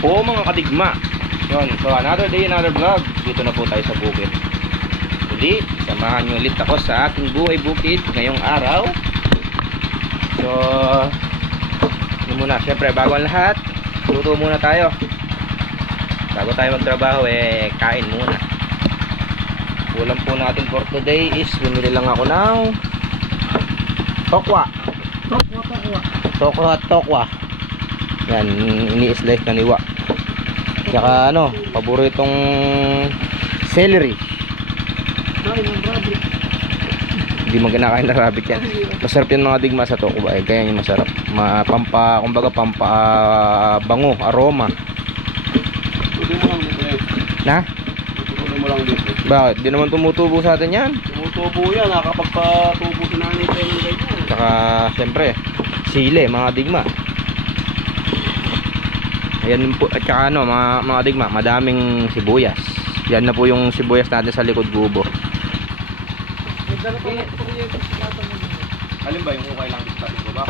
Po mga kadigma. Yun, so another day, another vlog. Dito na po tayo sa bukid. Uli, samahan nyo ulit ako sa aking buhay bukid ngayong araw. So yun muna, syempre bago ang lahat, luto muna tayo. Bago tayo magtrabaho, kain muna. Ulam po natin for today is bumili lang ako ng tokwa. Tokwa. Yan, ini-slice na niwa. Tsaka ano, paboritong celery. Hindi mo kinakain na rabbit yan. Masarap yan mga digma sa tokwa. Kaya yung masarap. Kumbaga bango, aroma. Tuloy mo lang dito. Na? Tuloy mo lang dito. Bakit? Di naman tumutubo sa atin yan. Tumutubo yan, nakakapagpatubo sa nanay tayo ng ganyan. Tsaka, syempre, sile, mga digma. Ayan po, at saka ano, mga digma, madaming sibuyas. Yan na po yung sibuyas natin sa likod gubo. Alin ba yung ukay lang dito natin ko ba?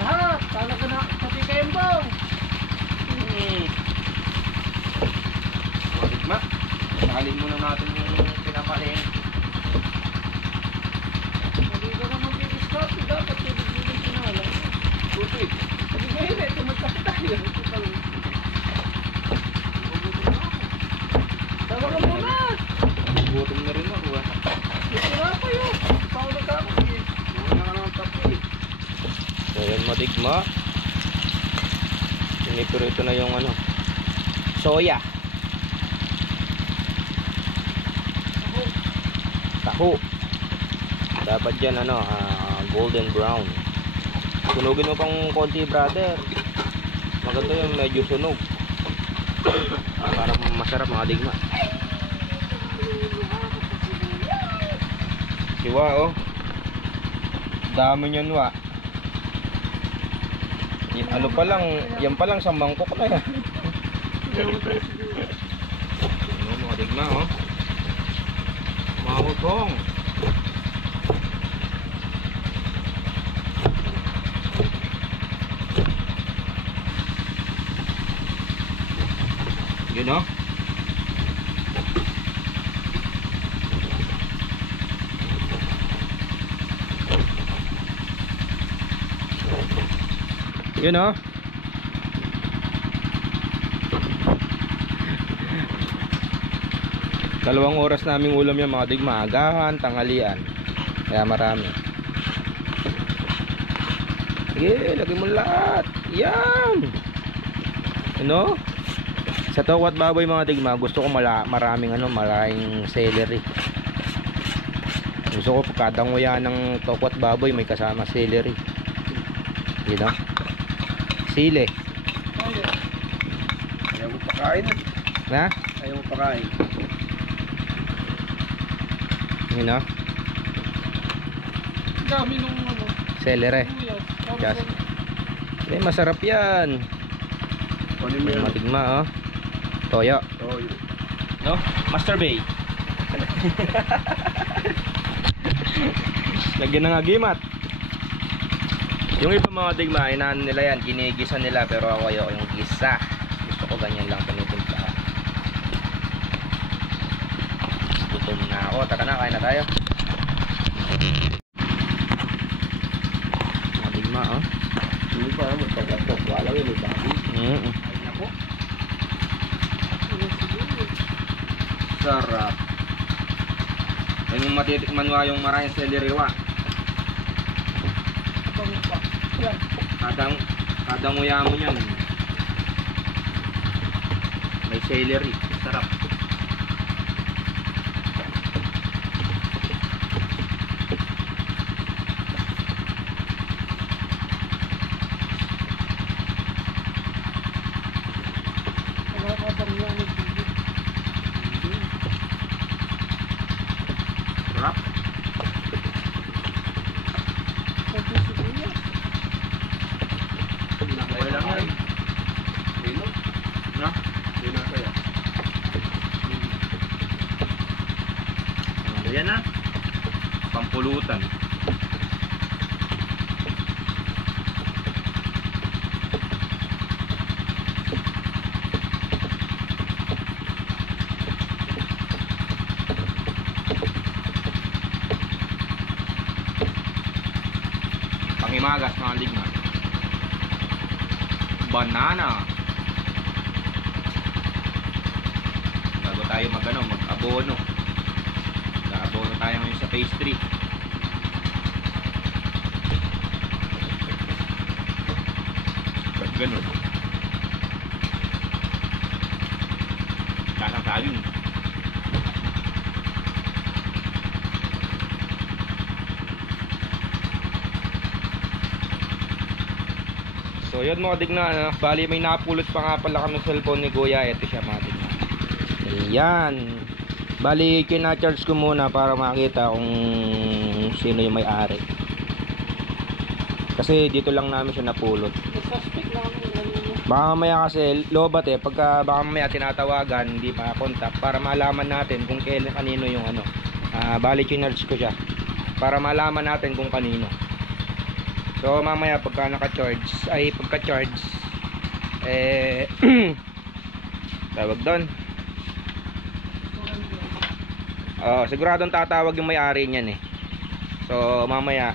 Lahat, talaga na, pati kembang. Mga digma, salin muna natin yung pinapalin. Hindi ka naman i-start, dapat tulog-tulog sinalang. Tutoy, hindi ba yun tumagkakit tayo. Talaga muna! Gutom na rin ako Ito na pa yun! Paano nagkakot eh? Huwag na ka naman tapo eh. So yan mga digma, ito na yung ano, soya, taho. Dapat dyan ano, golden brown. Sunugin mo pang konti brother, maganda yung medyo sunog para masarap mga digma. Siwa oh, dami nyan wa. Ano pa lang, yan pa lang sa mangkok na yan. Ano mga digma oh, mahutong. Yun oh. Yun oh. Dalawang oras naming ulam yan mga digma, agahan, tanghalian. Kaya marami. Sige, lagay mo lahat. Yan. Ano? Sa tokwat baboy mga digma, gusto ko maraming celery. Gusto ko kada nguya ng tokwat baboy may kasama celery. You know? Sile. Ayaw mo pakain. Na? Ayaw mo pakain. You know? Dami nung ano. Celery. Yes. Masarap yan. Kunin mo yan. Matigma oh. Toyo. Toyo. No? Master Bay. Lagyan ng agimat. Yung iba mga digma, inaano nila yan, ginigisa nila, pero ako ayoko yung gisa. Gusto ko ganyan lang pinitimpla. Gutom na ako. Taka na, kain na tayo. Mga digma oh. Hindi pa naman pagkatok. Wala yun, may babi. Kain na po. Sarap. Yan yung matitikman mo yung maraming celery wa. Kada nguya mo yan may celery. Sarap. Wala ka bang yan? Ayan na. Pampulutan. Pangimagas mga ligma. Banana. Bago tayo mag-abono. Mag-abono tayo ngayon sa phase 3. Ba't ganun? Kasang saging. So yun mga digna, bali may napulot pa nga pala kami ng cellphone ni Kuya. Ito siya mga digna. Ayan. Bali kina-charge ko muna para makita kung sino yung may-ari. Kasi dito lang namin siya napulot. Suspect namin. Baka mamaya kasi lobat pagka baka mamaya tinatawagan, hindi makakontak para malaman natin kung kailan kanino yung ano. Bali kina-charge ko siya para malaman natin kung kanino. So mamaya pagka pagka-charge tawag doon. Siguradong tatawag yung may-ari niyan So mamaya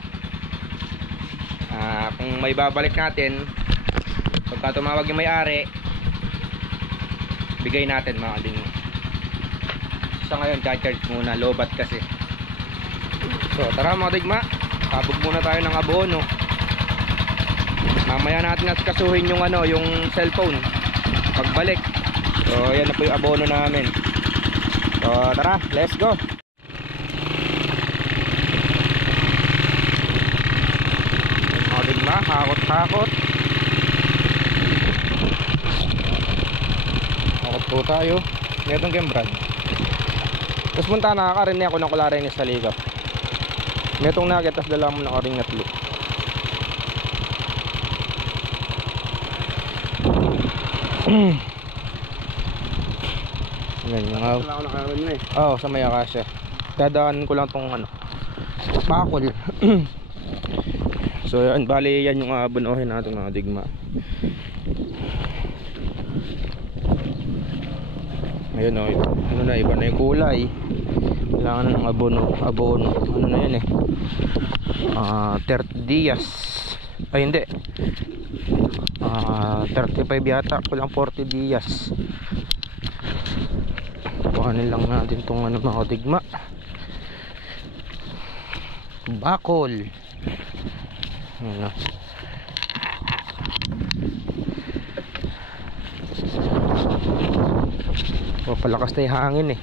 kung may babalik natin, pagka tumawag yung may-ari, bigay natin mga ding. Sa ngayon cha-charge muna, lobat kasi. So tara mga digma, habog muna tayo ng abono. Mamaya natin kasuhin yung yung cellphone pagbalik. So yan na po yung abono namin. So tara, let's go. Mga digma, hakot-hakot. Hakot po tayo. Metong Gembrad. Tapos punta nakakarinig ako ng kularinis sa ligap. Metong nugget, tapos dala mo ng oring natlo. Yan, sa may akasya. Dadaan ko lang tong bakol. So yan, bali yan yung abunuhin natin mga digma. Ayun ano na, iba na yung kulay. Kailangan na ng abono. Ano na yan 30 dias. Ay hindi, 35 yata, kulang 40 dias. Kuhanin lang natin tong mga digma. Bakol. Palakas na yung hangin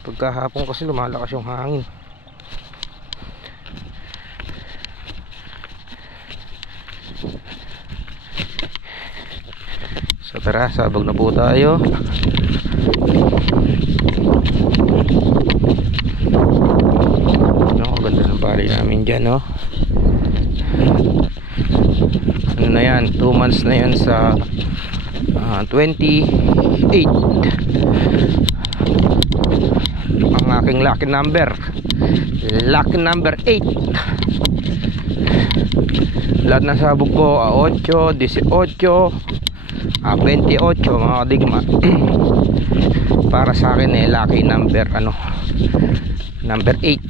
pagkahapon kasi lumalakas yung hangin. So tara, sabog na po tayo. Ganda ng bali namin dyan ano na yan, 2 months na yan sa 28. Ang aking lucky number 8. Lahat ng sabog ko 8, 18, 28 mga digma. Para sa akin lucky number number 8.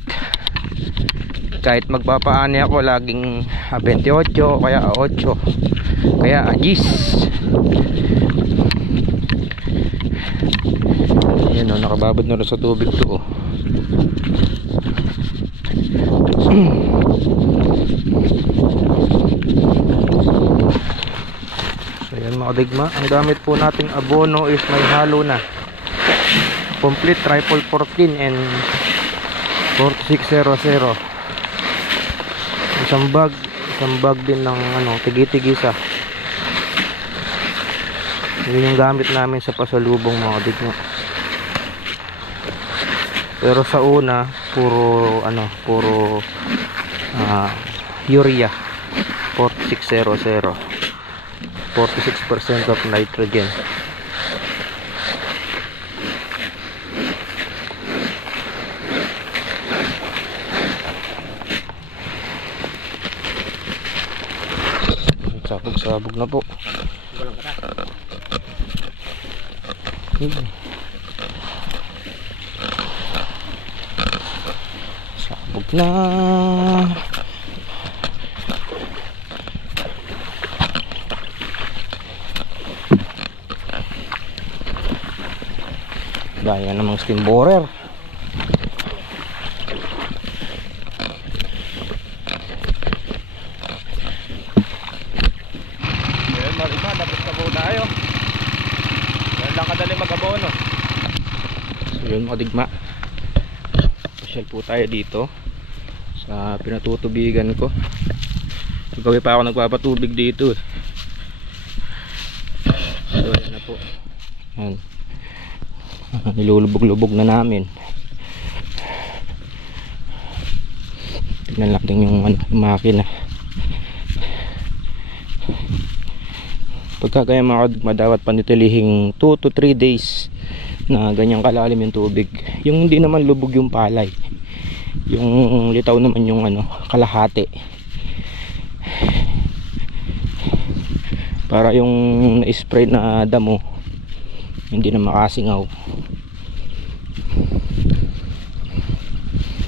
Kahit magpapaani ako laging 28 kaya 8 kaya 10. Yan nakababad na rin sa tubig to So yan mga digma, ang gamit po nating abono is may halo na complete triple 14 and 4600. Isang bag din ng tigi-tigisa. Yun yung gamit namin sa pasalubong mga digma. Pero sa una puro urea 4600, 46% of nitrogen. Sabog na po. Walang kata. Sabog na. Gaya namang steam borer. Yun mga digma, pasyal po tayo dito sa pinatutubigan ko. Gabi pa ako nagpapatubig dito eh. So yan na po. Yan. Nilulubog-lubog na namin. Tignan natin yung makina. Pagka kaya mga digma, dapat panitilihing 2 to 3 days na ganyang kalalim yung tubig. Yung hindi naman lubog yung palay, yung litaw naman yung kalahati, para yung na-spray na damo hindi na makasingaw.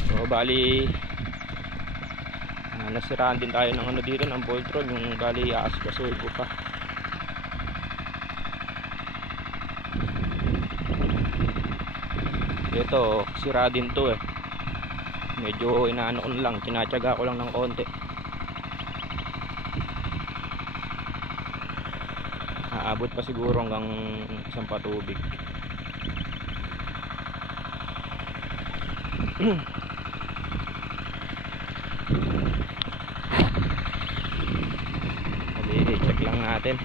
So bali nasiraan din tayo ng dito ng Voltron, yung bali aaskasuhin ko pa. Ito, sira din to eh. Medyo inaano ko lang, tinatyaga ko lang ng konti. Aabot pa siguro hanggang isang patubig. Check lang natin.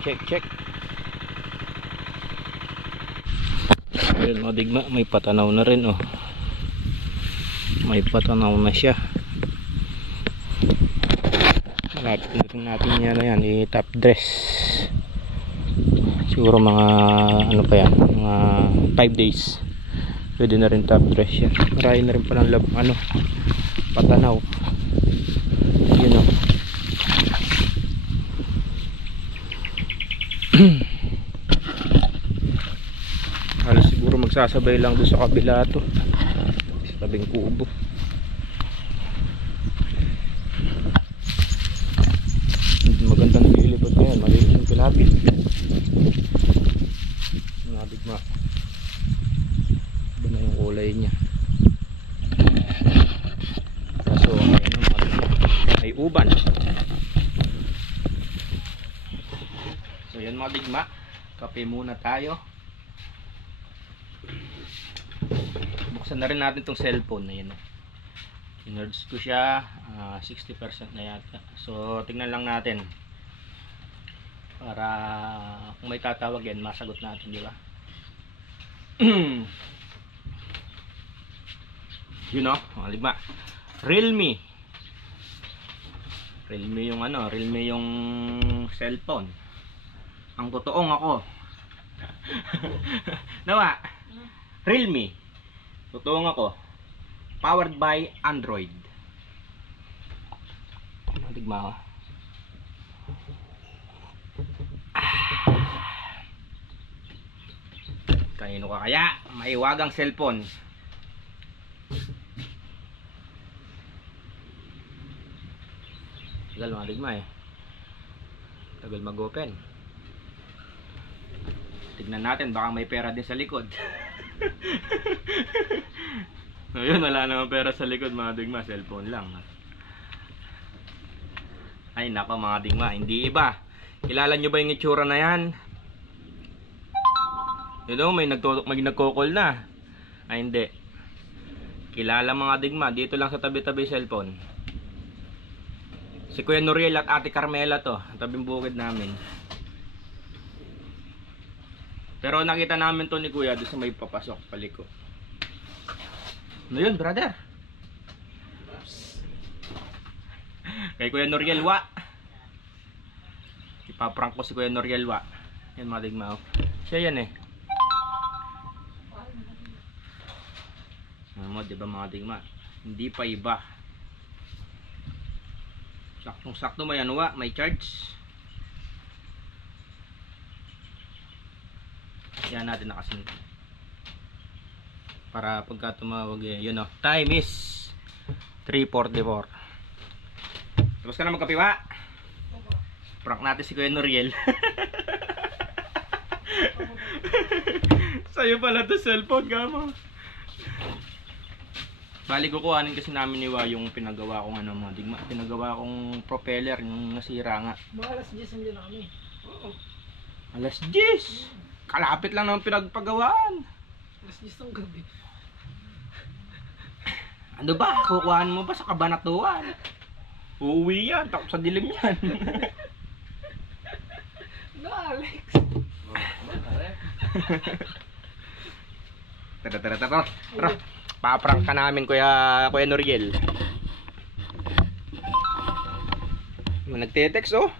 Check. Ayun mga digma, may patanaw na rin oh. May patanaw na siya. Malapit na rin natin yan i-top dress. Siguro mga pa yan, mga 5 days pwede na rin top dress siya. Marami na rin palang patanaw. Yun oh. Halos siguro magsasabay lang doon sa kabila to, sa tabing kubo. Magandang nililipad na yan, malinis yung pilapit. Mga digma, iba na yung kulay niya. Kaso may uban. So yan mga digma, kape muna tayo. Buksan na rin natin tong cellphone na yun. Inerge ko siya, 60% na yata. So tingnan lang natin para kung may tatawag yan masagot natin, di ba? Yun o, mga ligma, Realme yung Realme yung cellphone. Ang totoong ako. Nawa, Realme totoong ako, powered by Android. Maligma ko. Kanino ka kaya maiwagang cellphone? Tagal maligma eh. Tagal mag-open. Tignan natin, baka may pera din sa likod. Ngayon wala naman pera sa likod mga digma, cellphone lang. Ay nako mga digma, hindi iba. Kilala nyo ba yung itsura na yan? You know, may nagko-call na. Ay hindi. Kilala mga digma, dito lang sa tabi-tabi cellphone. Si Kuya Noriel at Ate Carmela to, tabing bukid namin. Pero nakita namin to ni Kuya doon sa may papasok paliko. Ano yun, brother? Kay Kuya Noriel wa. Ipaprank ko si Kuya Noriel wa. Yan mga digma. Siya yan eh. Ano mo, diba mga digma? Hindi pa iba. Saktong sakto may ano wa, may charge. Yan natin nakasin. Para pagka tumawag eh, yun o. Time is 3:44. Tapos ka na magkape wa? Prank natin si Kuya Noriel. Sa'yo pala to cellphone gamo. Bali kukuhanin kasi namin ni Wa yung pinagawa kong ano mga digma. Pinagawa kong propeller yung nasira nga. Mga alas 10 nandiyan na kami. Oo. Alas 10! Kalapit lang ng pinagpagawaan. Alas 10 ng gabi. Ano ba? Kukuhanin mo ba sa Kabanatuan? Uuwi yan. Takot sa dilim yan. No, Alex. Tara. Paprank ka namin Kuya Noriel. Nagte-text oh.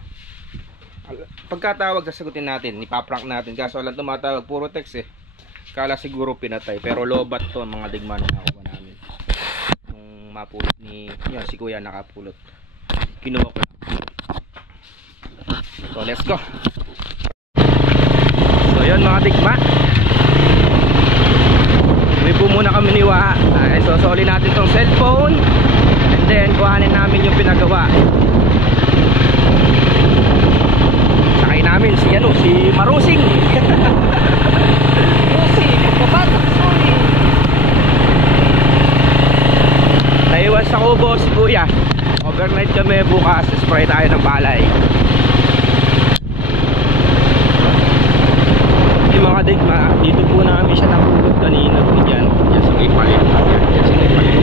Pagkatawag sasagutin natin, ipaprank natin. Kaso walang tumatawag, puro text eh. Kala siguro pinatay, pero lobat to mga digma nung nakuha namin. Nung mapulot ni yun, si Kuya nakapulot. Kinuha ko lang. So let's go. So yun mga digma. Uwi po muna kami ni Wa. Sosoli natin tong cellphone. And then kuhanin namin yung pinagawa. Sakay namin si Marusing. Naiwan sa Kubo si Kuya. Overnight kami bukas. Spray tayo ng palay. Yung mga digma, dito po namin siya napulot kanina. Yan sa may palit. Yan sa may palit.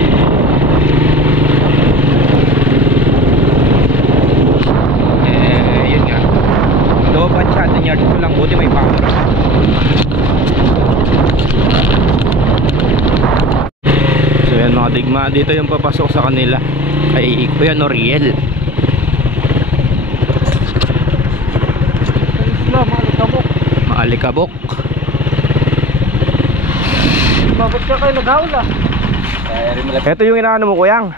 Yun nga. Lobat siya. Tanyard ko lang. Buti may power. So yan mga digma. Dito yung papasok sa kanila. Kay Kuya Noriel. Maalikabok. Bakit ka kayo naghawla? Ito yung inaano mo Kuyang.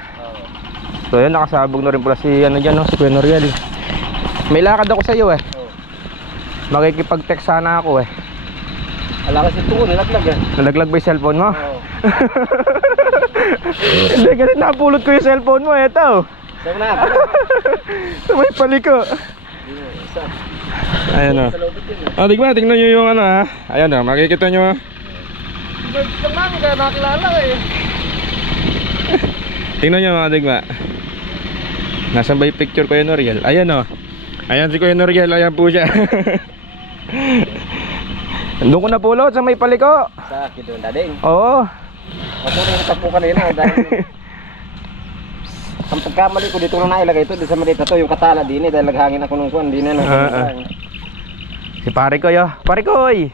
So yun nakasabog na rin pala si dyan, no? Si Kuya Noriel. May lakad ako sa iyo eh. Makikipag-text sana ako eh. Ala kasi ito ko nalaglag eh. Nalaglag ba yung cellphone mo? Oo. Hindi kasi napulot ko yung cellphone mo. Eto. Saan na? May paliko. Ayan o. Digma, tingnan nyo yung ano ha. Ayan o, makikita nyo. Birds lang namin kaya nakilala eh. Tingnan nyo mga digma. Nasaan ba yung picture Kuya Noriel? Ayan o. Ayan si Kuya Noriel, ayan po siya. Doon ko napulot sa may paliko. Sa akin doon dading. Oo. Matuloy na po kanina dahil ang pagkamali ko dito na nailagay ito, sa maliit na to, yung katala din eh, dahil naghangin ako nung kuwan, di na Si pare ko yo. Pare ko oy.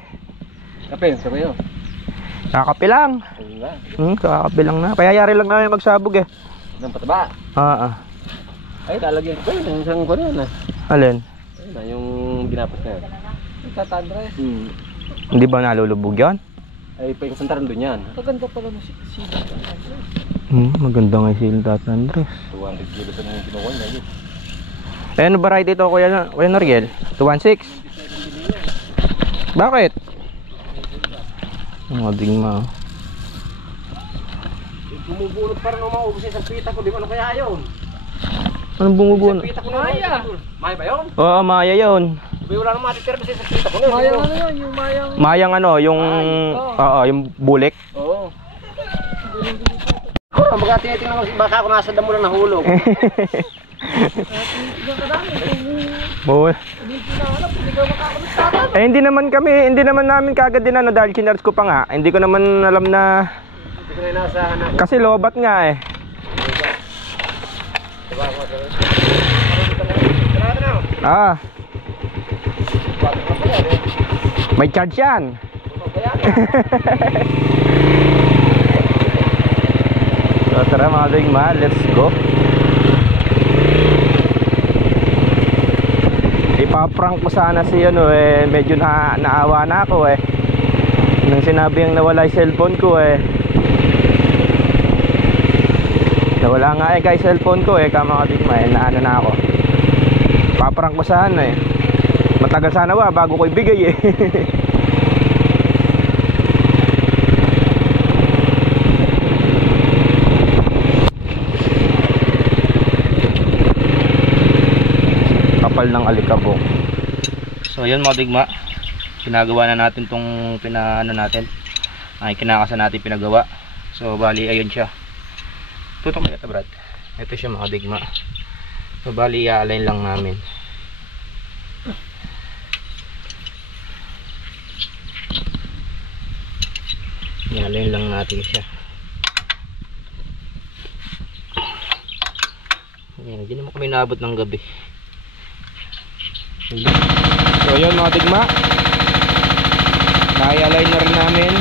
Kape, sabi yo. Kakape lang. Kakape lang na. Payayari lang namin magsabog eh. Ng pataba? Oo. Ay, lalagyan ko yun, yung isang kuwan yun ah. Alin? Ayun na, yung ginapos na yun. Yung tatandres? Hindi ba nalulubog yan? Ay, pa yung santaran doon yan. Maganda pala mo sila. Maganda nga yung siling Tatandres. 200 kilos na yung kinukuha niya yun. Eh ano ba ride ito Kuya Noriel? 216? Bakit? Mga digma. Bumubulot pa rin ang maubos sa pita ko, di ba ano kaya yun? Anong bumubunot? Pita ko Maya! Maya ba yun? Oo, Maya yun. Di ba wala nang matitira sa pita ko na yun? Maya ano yun? Yung mayang... Mayang ano, yung... Oo, yung bulik. Oo. Baga tinitingnan ko, baka ako nasa damo lang nahulog. Hindi naman namin kagad din ano dahil kinarts ko pa nga. Hindi ko naman alam na kasi lobat nga eh. May charge yan. So tara mga digma, let's go. Ipaprank ko sana si medyo naawa na ako eh. Nung sinabi yung nawala yung cellphone ko eh. Nawala nga eh guys cellphone ko eh, mga kadigma eh, naano na ako. Paparang ko sana eh. Matagal sana ba bago ko ibigay eh. Kapal ng alikabok. So yun mga digma, pinagawa na natin tong pinaano natin. Ay kinakasan natin pinagawa. So bali ayun siya. Tutong kaya Brad. Ito siya mga digma. So bali i-align lang namin. I-align lang natin siya. Ayan, hindi naman kami naabot ng gabi. So yun mga digma, na-align na rin namin.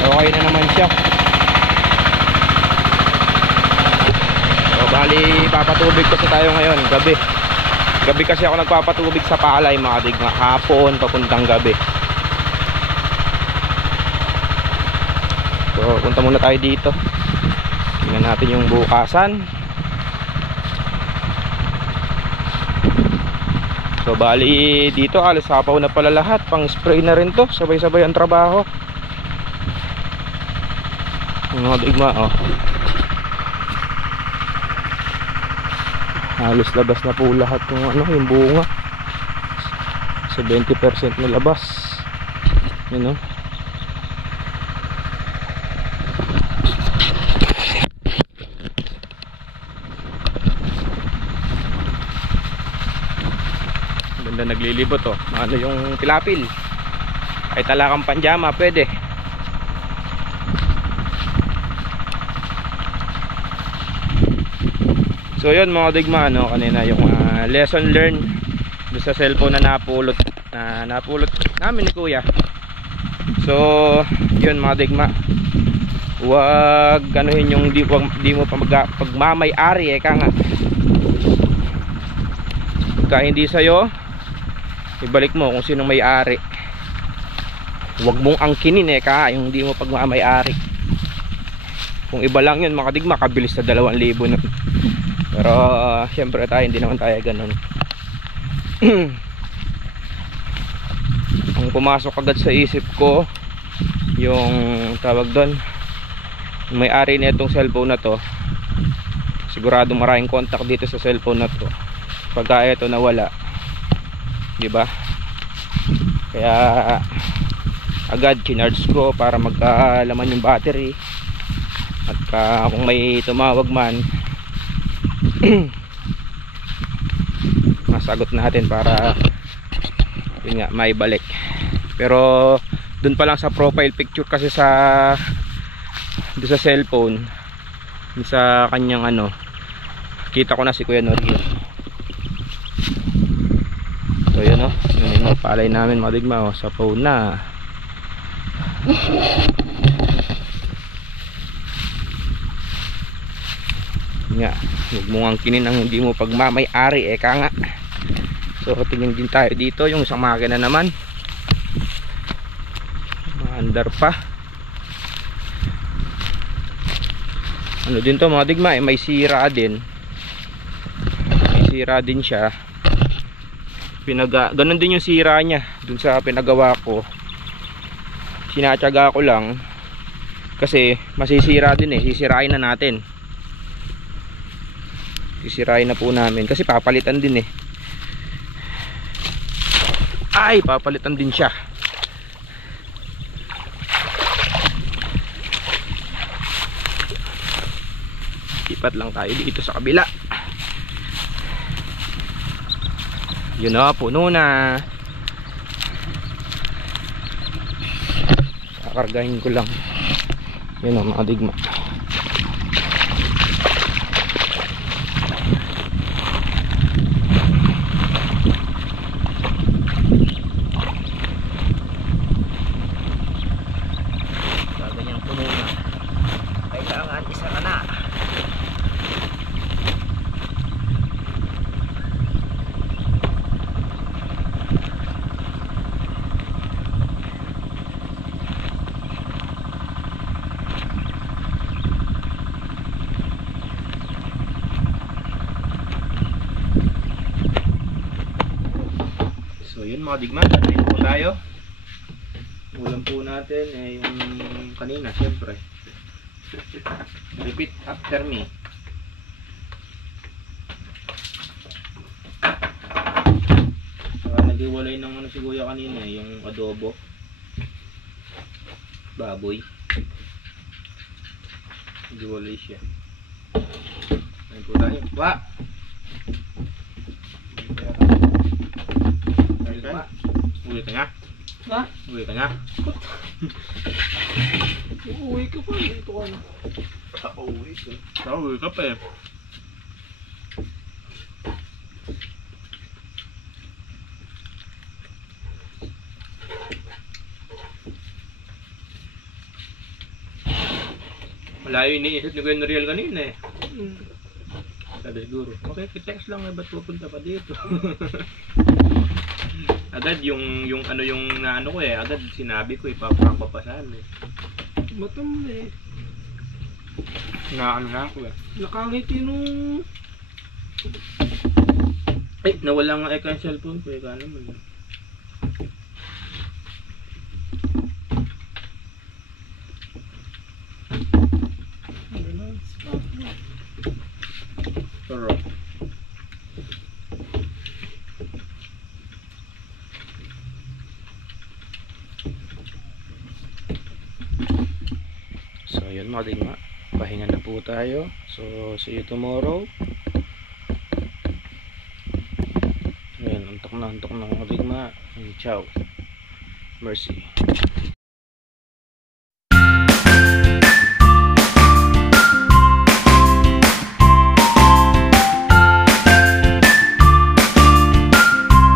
Okay na naman siya. So bali papatubig kasi tayo ngayon gabi. Gabi kasi ako nagpapatubig sa palay mga digma. Hapon papuntang gabi. So punta muna tayo dito. Tingnan natin yung bukasan. So bali dito alas sapaw na pala lahat. Pang spray na rin to. Sabay-sabay ang trabaho. Yung mga digma oh. Halos labas na po lahat yung ano, yung bunga. 70% na labas. Yun oh. Ganda naglilibot oh. Ano yung tilapil. Ay talakang panjama pwede. So yun mga digma ano, kanina yung lesson learned doon sa cellphone na napulot namin ni kuya. So yun mga digma, huwag ganuhin yung di mo pagmamay-ari eh ka nga. Pagka hindi sa'yo, ibalik mo kung sinong may-ari. Huwag mong angkinin eh ka yung di mo pagmamay-ari. Kung iba lang yun mga digma, kabilis sa 2,000 nun. Pero syempre tayo hindi naman tayo ganun. Ang pumasok agad sa isip ko yung tawag doon, may-ari na itong cellphone na to, sigurado maraming contact dito sa cellphone na to. Pagka ito nawala, di ba? Kaya agad kinarge ko para magkalaman yung battery. At kung may tumawag man, masagot natin para yun nga maibalik. Pero dun pa lang sa profile picture kasi sa doon sa cellphone, dun sa kanyang ano, kita ko na si Kuya Noriel. So yun oh, yun yung palay namin mga digma oh, sa phone na. Nga, huwag mo angkinin ang hindi mo pagmamay-ari eka nga. So tingin din tayo dito yung isang makina naman, maandar pa. Ano din to mga digma eh, may sira din. May sira din siya. Ganun din yung sira niya dun sa pinagawa ko. Sinatyaga ko lang kasi masisira din eh, sisirain na natin. Sisirain na po namin kasi papalitan din eh. Ay, papalitan din siya. Lipat lang tayo dito sa kabila. Yun na, puno na. Kakargahin ko lang. Yun na mga digma. mga digma, dito po tayo. Ulam po natin yung kanina, syempre. Repeat after me. Nag-iwalay ng si Kuya kanina, yung adobo. Baboy. Nag-iwalay siya. Ayun po tayo. Wa! Uwi ka nga? Ha? Uwi ka nga? Uuwi ka pa, dito ka na. Uwi ka. Uwi ka pa eh. Malayo iniisip ni Kuya Noriel kanina eh. Sabi siguro, okay, text lang eh, ba't pupunta pa dito? Agad yung ano yung naano ko eh, agad sinabi ko ipaprank pa saan eh. Matam eh. Na ano na ako eh. Nakangiti nung... Ay, nawala nga yung cellphone ko eh, kano naman. Sarap. So, yun mga digma. Pahinga na po tayo. So, see you tomorrow. Ayan, antok na mga digma. Ciao. Mercy.